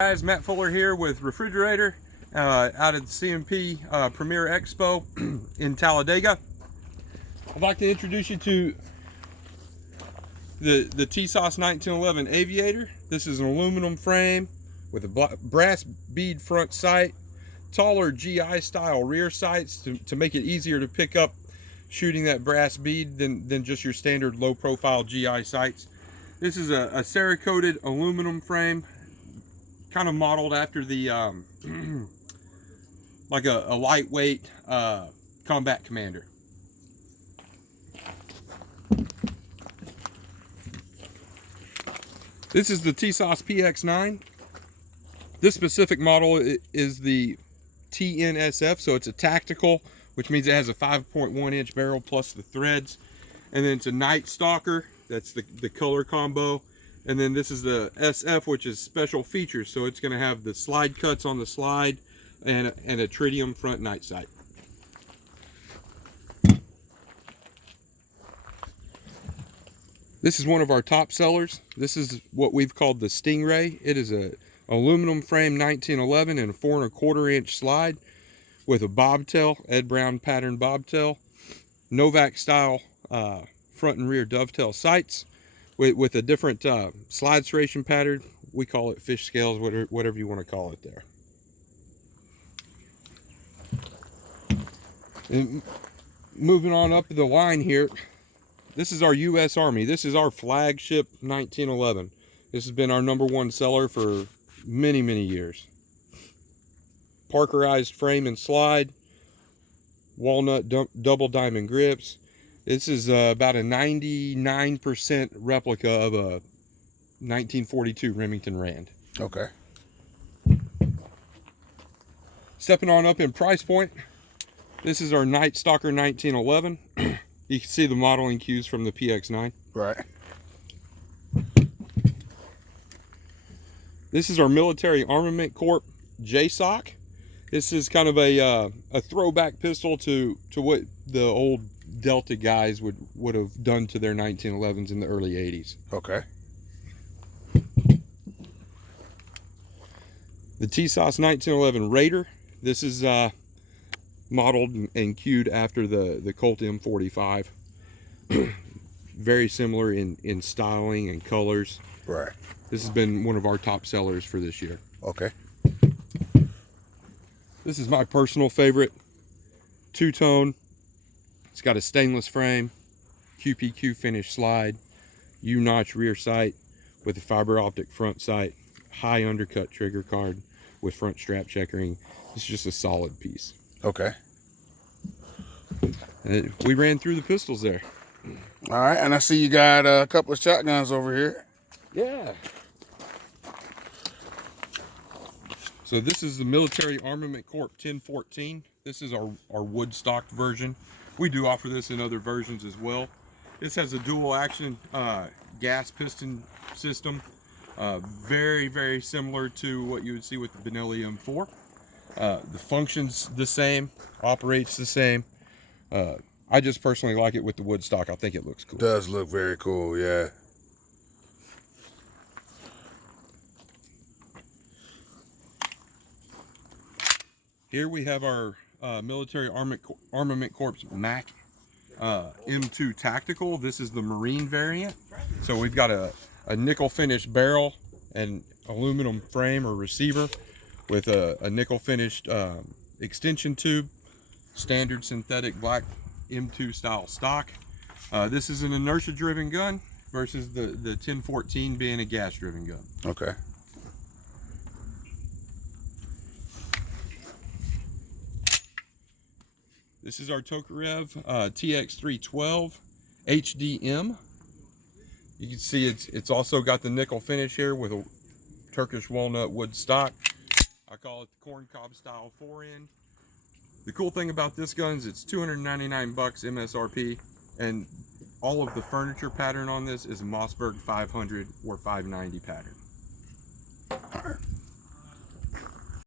Guys, Matt Fuller here with Refrigerator out at the CMP Premier Expo in Talladega. I'd like to introduce you to the Tisas 1911 Aviator. This is an aluminum frame with a brass bead front sight, taller GI style rear sights to make it easier to pick up shooting that brass bead than just your standard low profile GI sights. This is a Cerakoted aluminum frame, kind of modeled after the like a lightweight combat commander. This is the Tisas PX9. This specific model is the TNSF, so it's a tactical, which means it has a 5.1 inch barrel plus the threads. And then it's a Night Stalker, that's the color combo. And then this is the SF, which is special features. So it's going to have the slide cuts on the slide and a tritium front night sight. This is one of our top sellers. This is what we've called the Stingray. It is a aluminum frame 1911 and a 4 1/4 inch slide with a bobtail, Ed Brown pattern bobtail, Novak style front and rear dovetail sights. With a different slide serration pattern. We call it fish scales, whatever you want to call it there. And moving on up the line here, this is our U.S. Army. This is our flagship 1911. This has been our #1 seller for many, many years. Parkerized frame and slide, walnut double diamond grips. This is about a 99% replica of a 1942 Remington Rand. Okay. Stepping on up in price point, this is our Night Stalker 1911. You can see the modeling cues from the PX9. Right. This is our Military Armament Corp JSOC. This is kind of a throwback pistol to what the old Delta guys would have done to their 1911s in the early 80s. Okay. The Tisas 1911 Raider. This is modeled and cued after the Colt M45. Very similar in styling and colors. Right. This has been one of our top sellers for this year. Okay. This is my personal favorite. Two-tone. It's got a stainless frame, QPQ finish slide, U-notch rear sight with a fiber optic front sight, high undercut trigger card with front strap checkering. It's just a solid piece. Okay. And we ran through the pistols there. All right, and I see you got a couple of shotguns over here. Yeah. So this is the Military Armament Corp 1014. This is our wood stocked version. We do offer this in other versions as well. This has a dual action gas piston system. Very, very similar to what you would see with the Benelli M4. The function's the same, operates the same. I just personally like it with the wood stock. I think it looks cool. Does look very cool, yeah. Here we have our Military Armament Corps MAC M2 Tactical. This is the Marine variant. So we've got a nickel finished barrel and aluminum frame or receiver with a nickel finished extension tube, standard synthetic black M2 style stock. This is an inertia driven gun versus the 1014 being a gas driven gun. Okay. This is our Tokarev TX312 HDM. You can see it's also got the nickel finish here with a Turkish walnut wood stock. I call it the corn cob style 4N. The cool thing about this gun is it's $299 MSRP, and all of the furniture pattern on this is a Mossberg 500 or 590 pattern.